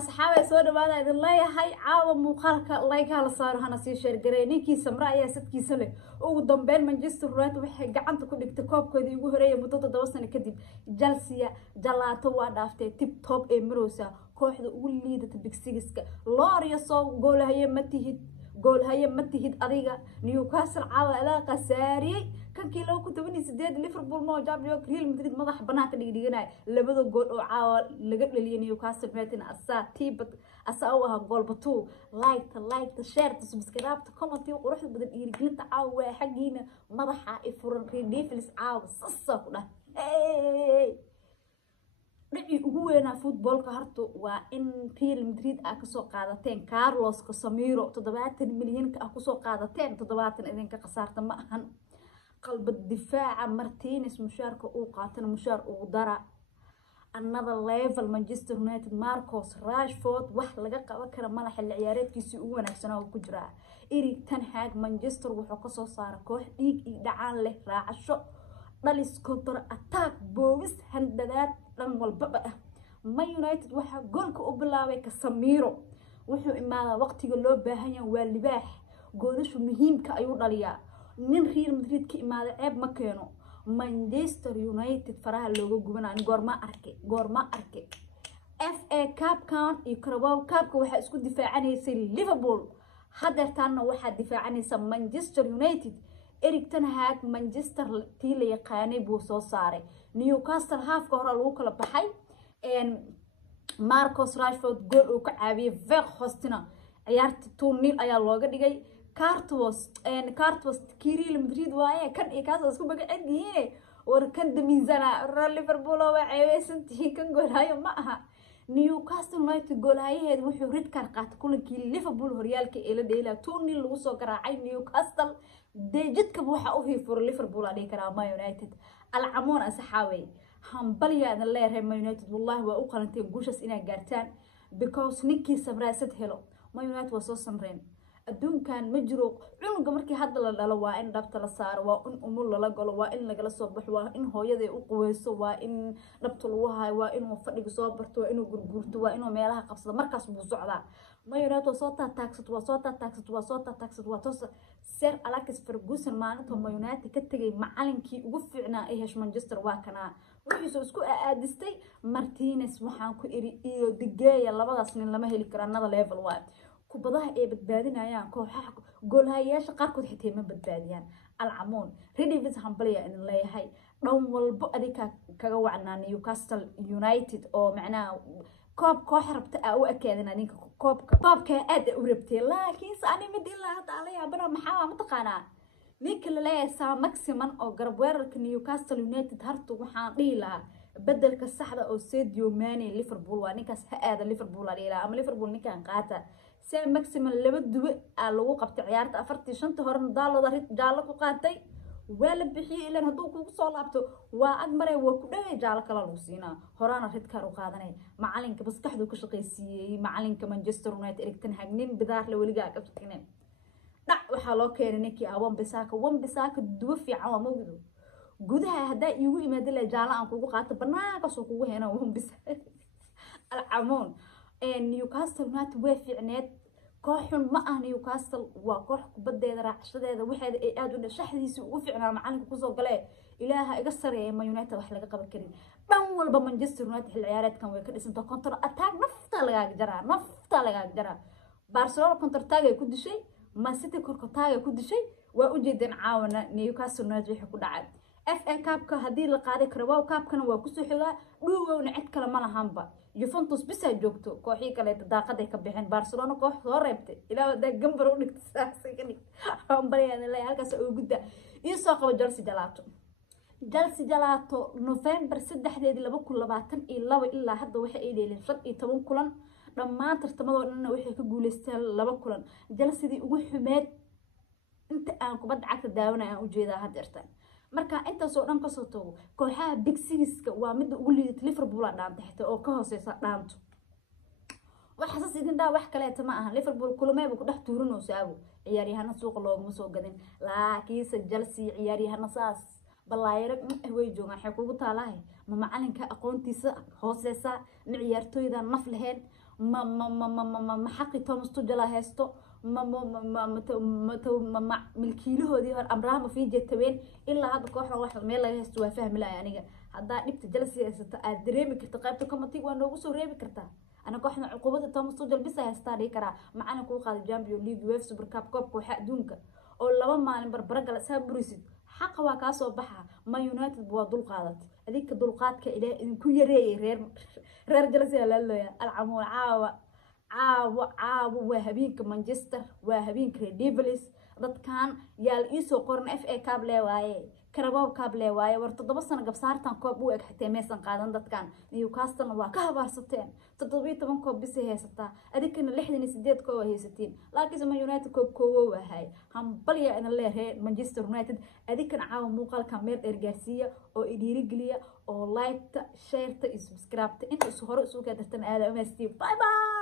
أصحابي سودا بعد هذا الله هاي عاوم مخالك الله يكال صار هنا سي شير جريني كي سمراء يا ست كي سله وقدام بين مانشستر يونايتد وحي قعنت كل اكتكاب كذي وهرية مدة دوسنا كذي جلسية جلاتو وادافته تيب توب إمروسا كوحد ولي ده تبكسيسك لاريا صو قول هي متهد أريجا نيوكاسل عاوة لا قساري كان كيلو كنت بني سداد ليفربول ما جاب ليو ريال مدريد مضح بنات اللي يدينا لبدو جول عاوة لقت لي نيوكاسل ماتنا أسا تيبت أساوها جول بتو لايك شير سبسكرايب كومنتي وروح بدل يرجلت عاوة حقينا مضحة إفرن ريديفلس عاوة صصة كده رجعي uguweena footballka harto waa in Real Madrid ah ka soo qaadateen Carlos Casemiro 70 milyan ka ku soo qaadateen 70 idinka qasaarta ma ahan qalb difaaca Martinez mushaarka uu qaatana mushaar uu dara another level Manchester United Marcus Rashford wax laga qaban kara madax xilli ciyaareedkiisii ugu wanaagsan oo ku jira Erik ten Hag Manchester wuxuu ka soo saaray koox dhiig iyo dhacaan leh raacasho dhalis counter attack boobis handadaad dhan walba ma United waxa goolka u bilaabay Casemiro wuxuu imaada waqtiga loo baahan yahay waa libaax goolashu muhiimka ayuu dhaliyaa nin Real Madrid ka imaada ceeb ma keeno Manchester United faraha looga gubanaa goorma arke FA Cup kan iyo Carabao Cup waxa isku difaacanaysa Liverpool hadeertaana waxa difaacanaysa Manchester United Erik ten Hag Manchester tii la yaqaanay buu soo saaray Newcastle half ka hore lagu kala baxay Marcus Rashford gool uu ka caawiyay Weghorst ciyaarta 2-0 ayaa looga dhigay Carlos Real Madrid waaye kan iyo kaas isku bagacadiin war kan damiisana Liverpool oo ceebeysantii kan goolayo ma aha Newcastle United goolahayaheed wuxuu rid ka qaatay kulankii Liverpool horyaalka ee la dheelay 2-0 lagu soo garaacay Newcastle deejidka waxa uu fiifur Liverpool adii kara Man United alcamoon asxaabay hambalyaada leeyahay Man United wallahi waa u qalantay guushas inay gaartaan because ninkii sabraasad helo Man United waa soo samreen adduunkan ma jiro cunuga markii hadda la dhalo waa in dhabta la saaro waa in umul la galo waa in laga soo baxo waa in hooyada u quweyso waa in dhabta lagu hayo waa in uu fadhiga soo barto waa inuu gurgurto waa inuu meelaha qabsado markaas buu socdaa Man United soo taagsato Sir Alex Ferguson maalinta Man United ka tagay macallinkii ugu fiicnaa ee hesh Manchester waa kana wuxuu isku aadistay Martinez waxaan ku iri iyo De Gea labadaas nin lama heli karo another level waa kubadaha ay badbaadinayaan kooxaha goolhayaasha qaarkood xitaa ma badbaadiyaan alcamoon Redivs hambalya in leeyahay dhan walba adika kaga wacnaa Newcastle United oo macnaa koox rabta oo akeedina ninka koobka aad u rabtay laakiin saani mid ilaa hada la yaabana maxaa ma taqaanaa ninka la leeyahay maximum oo garab weerarka Newcastle United hartu waxaan dhiilaa bedelka saxda oo Sadio Mane Liverpool waa ninkaas ha aada Liverpool leeyahay ama Liverpool ninkan qaata maximum laba duwe lagu qabtay ciyaarta 45 hore daalada jaalo ku qaatay wala bixiyay ilaa haduu kugu soo laabto waa agmaray waa ku dhaway jaalo kala lagu siinaa horana rid kar u qaadanay macalinka baskaxdu ka shaqeysiyay macalinka Manchester United Erik ten Hag nin bidaar la waliga ka shaqeynay dhac waxa loo keenay ninkii Wan-Bissaka duwe fiican waa mawduuc gudaha hadaa iigu imaado la jaalo aan kugu qaato banaanka soo kugu heena Wan-Bissaka alcamoon Newcastle United way fiicneed kooxun ma ah Newcastle waa koox kubadeeda raacashadeeda waxeeda ay aad u dhashaxdiisa ugu fiicnaa macalinka ku soo galay ilaaha iga sareeyay Man United wax laga qaban karin dhan walba Manchester United xil ciyaareedkan way ka dhisantay counter attack nafta laga jaraa Barcelona counter attack ay ku dishay Man City counter attack ay ku dishay waa u jeedin caawana Newcastle United wixii ku dhacay FA Cup ka hadii la qaaday Carabao Cup kana waa ku soo xigaa dhuwowna cid kale ma lahaanba Juventus bisa joogto kooxii kale daaqaday ka bixin Barcelona koox soo reebtay ilaa da gambar u dhigtay saasay ka dhigtay hambalyaana la halkaas oo gudda iyo soo qabo Chelsea Gelato November 3 2022 ilaa hadda waxa ay dheeleen 15 kulan dhammaan tartamadooda waxay ka guuleysteen 2 kulan Chelsea ugu xumeed inta aan kubadda cagta daawanaya u jeedaa hadeertan marka inta soo dhan ka soo tago kooxaha Big Six-ka waa mid ugu liidata Liverpool dhaanta xitaa oo ka hooseysa dhaanto waxa sidin daa wax kale ma aha Liverpool kulmeeba ku dhex tuurinoo saabo ciyaaryahanna suuq looguma soo gadin laakiin Chelsea ciyaaryahanna saas balaayar way joogan waxay kugu taalahay ma macalinka aqoontiisa hooseysa ciyaartooyda naf lahayn ما حقي توماس توجلا هيستو ما ملكيلهودي هور امرها ما في جتبين الا هذا كوخنا واحد meel laga haysto waa fahmi lahay aniga hadaa dhibta jalsi haysta aad dareemi karto qaybta committee waa noogu soo reebi kartaa ana kooxna cuqubada Thomas Tuchel bisa haysta dhigi kara macana ku qaad Champions League UEFA Super Cup koobka waxa adduunka oo laba maalin barbaragal saaburisid xaq waa ka soo baxa Man United waa dul qaadat adika dul qaadka ilaa idinku yareeyay reer jalsi la leeyahay alcamuul caawa waa habeenka Manchester waa habeenka Red Devils dadkan yaal isoo qoran FA Cup leewaaye Carabao Cup leewaaye war 7 sano gabsaartan koob u eg xitay meesan qaadan dadkan Newcastle waa ka habaarsateen 17 koob bis haysataa adikana 68 koob haysatiin laakiin Man United koob koow wahay hambalya in leeyahay Manchester United adikana caawa muuqaalka meel ergaarsiya oo idhiiri galiya oo like share ta subscribe ta inta hore isu ka dartan aad ama Steve bye bye